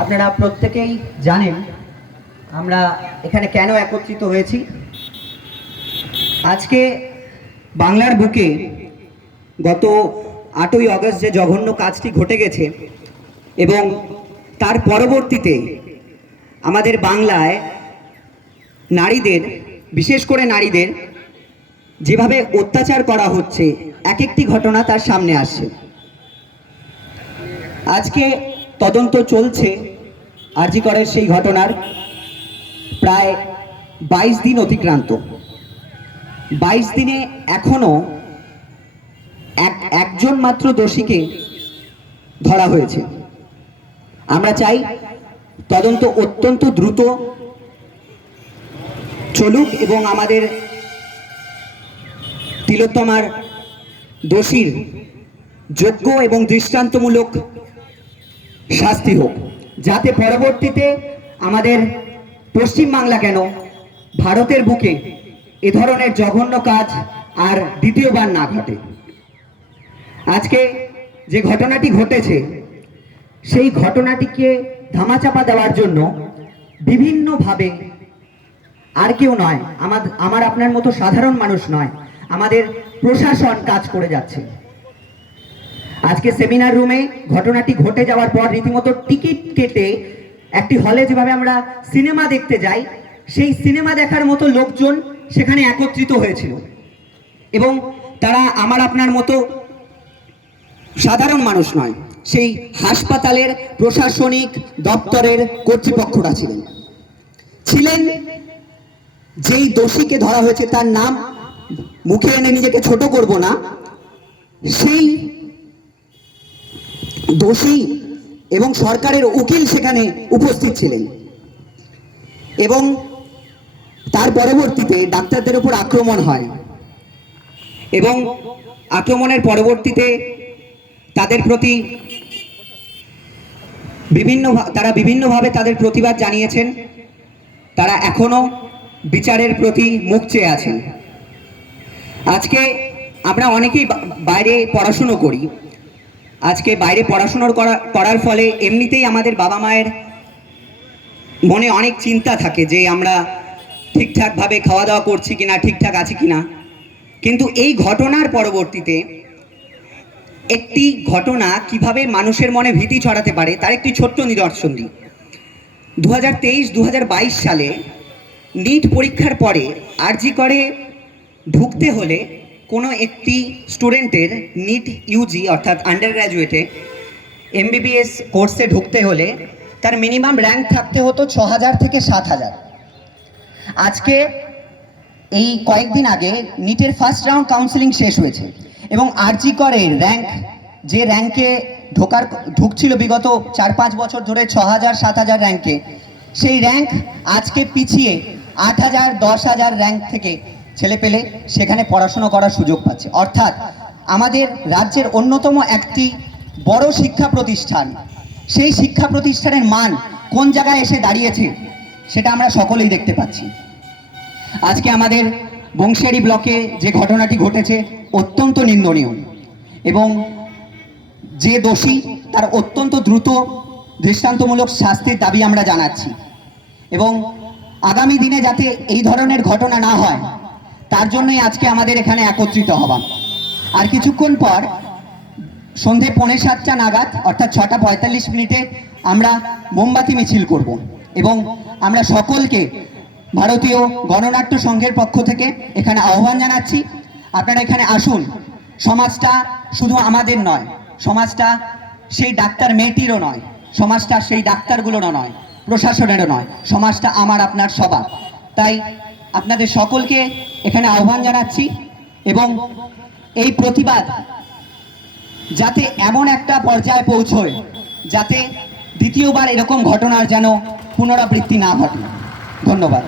আপনারা প্রত্যেকেই জানেন আমরা এখানে কেন একত্রিত হয়েছি। আজকে বাংলার বুকে গত আটই আগস্ট যে জঘন্য কাজটি ঘটে গেছে এবং তার পরবর্তীতে আমাদের বাংলায় নারীদের, বিশেষ করে নারীদের, যেভাবে অত্যাচার করা হচ্ছে এক একটি ঘটনা তার সামনে আসছে। আজকে তদন্ত চলছে। আরজিকরের সেই ঘটনার প্রায় বাইশ দিন অতিক্রান্ত। বাইশ দিনে এখনও এক, একজন মাত্র দোষীকে ধরা হয়েছে। আমরা চাই তদন্ত অত্যন্ত দ্রুত চলুক এবং আমাদের তিলোত্তমার দোষীর যোগ্য এবং দৃষ্টান্তমূলক শাস্তি হোক। যাতে পরবর্তীতে আমাদের পশ্চিমবাংলা কেন ভারতের বুকে এ ধরনের জঘন্য কাজ আর দ্বিতীয়বার না ঘটে। আজকে যে ঘটনাটি ঘটেছে, সেই ঘটনাটিকে ধামাচাপা দেওয়ার জন্য বিভিন্নভাবে আর কেউ নয় আমার আমার আপনার মতো সাধারণ মানুষ নয়, আমাদের প্রশাসন কাজ করে যাচ্ছে। আজকে সেমিনার রুমে ঘটনাটি ঘটে যাওয়ার পর রীতিমতো টিকিট কেটে একটি হলে যেভাবে আমরা সিনেমা দেখতে যাই, সেই সিনেমা দেখার মতো লোকজন সেখানে একত্রিত হয়েছিল। এবং তারা আমার আপনার মতো সাধারণ মানুষ নয়, সেই হাসপাতালের প্রশাসনিক দপ্তরের কর্তৃপক্ষরা ছিলেন। ছিলেন যেই দোষীকে ধরা হয়েছে, তার নাম মুখে এনে নিজেকে ছোট করব না, সেই দোষী এবং সরকারের উকিল সেখানে উপস্থিত ছিলেন। এবং তার পরবর্তীতে ডাক্তারদের উপর আক্রমণ হয় এবং আক্রমণের পরবর্তীতে তাদের প্রতি বিভিন্ন তারা বিভিন্নভাবে তাদের প্রতিবাদ জানিয়েছেন। তারা এখনও বিচারের প্রতি মুখ চেয়ে আছেন। আজকে আমরা অনেকেই বাইরে পড়াশুনো করি। আজকে বাইরে পড়াশুনোর করা করার ফলে এমনিতেই আমাদের বাবা মায়ের মনে অনেক চিন্তা থাকে যে আমরা ঠিকঠাকভাবে খাওয়া দাওয়া করছি কিনা, ঠিকঠাক আছি কিনা। কিন্তু এই ঘটনার পরবর্তীতে একটি ঘটনা কীভাবে মানুষের মনে ভীতি ছড়াতে পারে, তার একটি ছোট্ট নিদর্শন দিই। দু হাজার তেইশ দু হাজার বাইশ সালে নিট পরীক্ষার পরে আরজি করে ঢুকতে হলে কোনো একটি স্টুডেন্টের নিট ইউজি অর্থাৎ আন্ডার গ্র্যাজুয়েটে এমবিবিএস কোর্সে ঢুকতে হলে তার মিনিমাম র্যাঙ্ক থাকতে হতো ছ হাজার থেকে সাত হাজার। আজকে এই কয়েকদিন আগে নিটের ফার্স্ট রাউন্ড কাউন্সিলিং শেষ হয়েছে এবং আরজি করে র্যাঙ্ক, যে র্যাঙ্কে ঢোকার ঢুকছিল বিগত চার পাঁচ বছর ধরে ছ হাজার, সাত হাজার র্যাঙ্কে, সেই র্যাঙ্ক আজকে পিছিয়ে আট হাজার, দশ হাজার র্যাঙ্ক থেকে ছেলে পেলে সেখানে পড়াশুনো করার সুযোগ পাচ্ছে। অর্থাৎ আমাদের রাজ্যের অন্যতম একটি বড় শিক্ষা প্রতিষ্ঠান, সেই শিক্ষা প্রতিষ্ঠানের মান কোন জায়গায় এসে দাঁড়িয়েছে সেটা আমরা সকলেই দেখতে পাচ্ছি। আজকে আমাদের বংশিয়ারি ব্লকে যে ঘটনাটি ঘটেছে অত্যন্ত নিন্দনীয় এবং যে দোষী তার অত্যন্ত দ্রুত দৃষ্টান্তমূলক শাস্তির দাবি আমরা জানাচ্ছি এবং আগামী দিনে যাতে এই ধরনের ঘটনা না হয় তার জন্যই আজকে আমাদের এখানে একত্রিত হওয়া। আর কিছুক্ষণ পর, সন্ধে পৌনে সাতটা নাগাদ, অর্থাৎ ছটা পঁয়তাল্লিশ মিনিটে আমরা মোমবাতি মিছিল করব এবং আমরা সকলকে ভারতীয় গণনাট্য সংঘের পক্ষ থেকে এখানে আহ্বান জানাচ্ছি। আপনারা এখানে আসুন। সমাজটা শুধু আমাদের নয়, সমাজটা সেই ডাক্তার মেয়েটিরও নয়, সমাজটা সেই ডাক্তারগুলোরও নয়, প্রশাসনেরও নয়, সমাজটা আমার, আপনার, সবার। তাই আপনাদের সকলকে এখানে আহ্বান জানাচ্ছি এবং এই প্রতিবাদ যাতে এমন একটা পর্যায়ে পৌঁছয় যাতে দ্বিতীয়বার এরকম ঘটনার যেন পুনরাবৃত্তি না ঘটে। ধন্যবাদ।